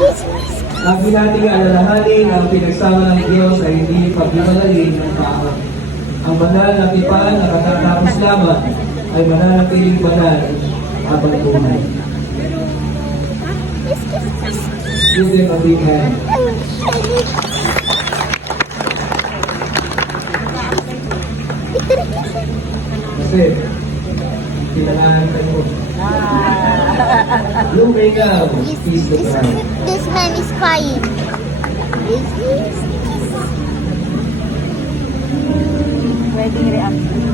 Lagi nating alalahanin ang pinagsama ng Diyos ay hindi paghiwalayin ng tao. Ang banal na tipan na katatapos lamang ay mananatiling banal habang buhay. Give them a big hand. Kasi, kailangan kayo. Blue makeup, peace the crowd. This man is crying. Wedding reaction.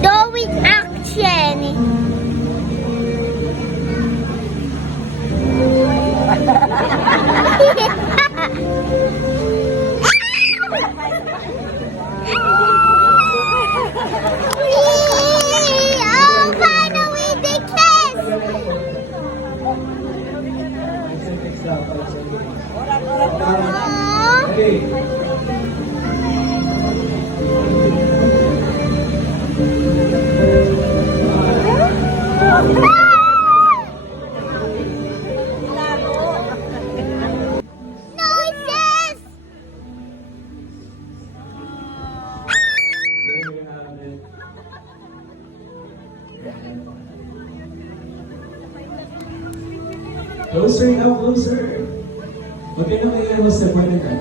Doing action. Oh, finally they kiss. Aww. Okay. Noises. Closer now, closer. Okay na kayo mas important ka.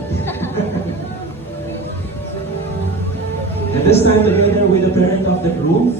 And this time together with the parent of the groom,